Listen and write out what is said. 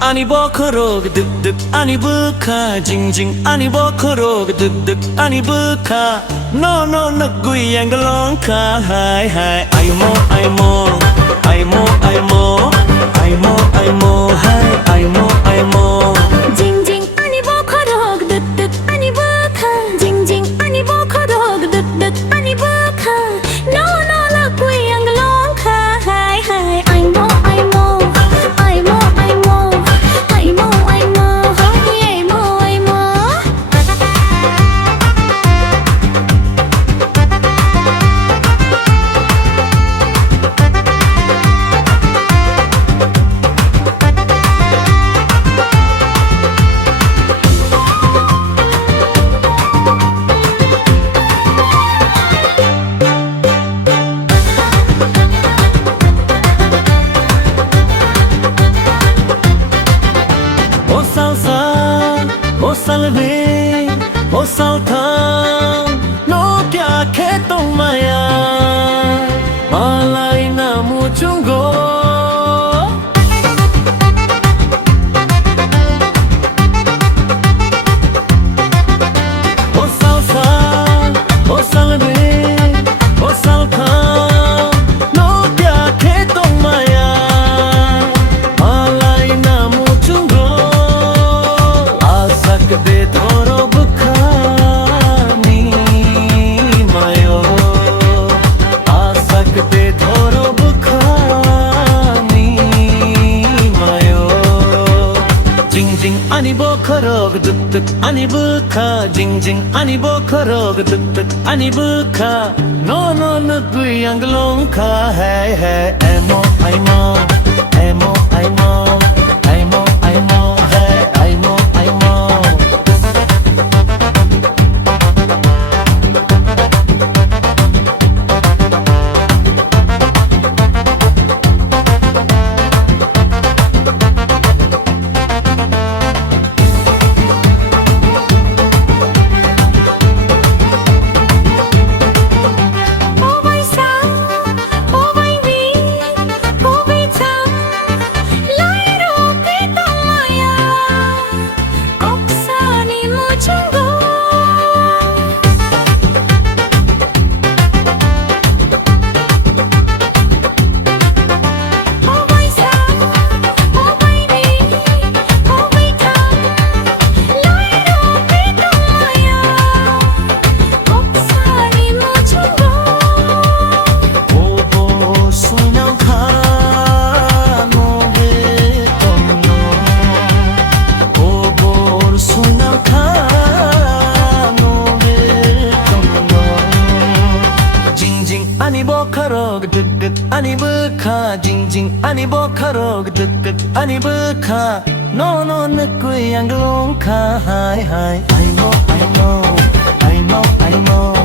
ani bokorog dık dık ani bıka jing jing ani bokorog dık dık ani bıka no no nagui yang long ka hai hai ai mo ai mo ai mo ai mo ai mo ai mo hai ai mo ai mo jing jing ani bokorog dık dık ani bıka jing jing ani bokorog dık dık ani bıka no no nagui yang long ka hai hai ai mo ai mo ai mo ai mo ai mo ai mo hai ai mo ai mo O salve, o saltam, no kya kheto maya, malai na muchungo. O salsa, o salve, o saltam, no kya kheto maya, malai na muchungo. De thoro bukhani mayo asak de thoro bukhani mayo jing jing ani bokhorog duk duk ani bukha jing jing ani bokhorog duk duk ani bukha no no nagui anglong kha hai emo aimo emo aimo aimo aimo hai aimo aimo ani bokhorog duk duk ani bukha jing jing ani bokhorog duk duk ani bukha no no nagui anglong kha hai hai ai mo ai mo ai mo ai mo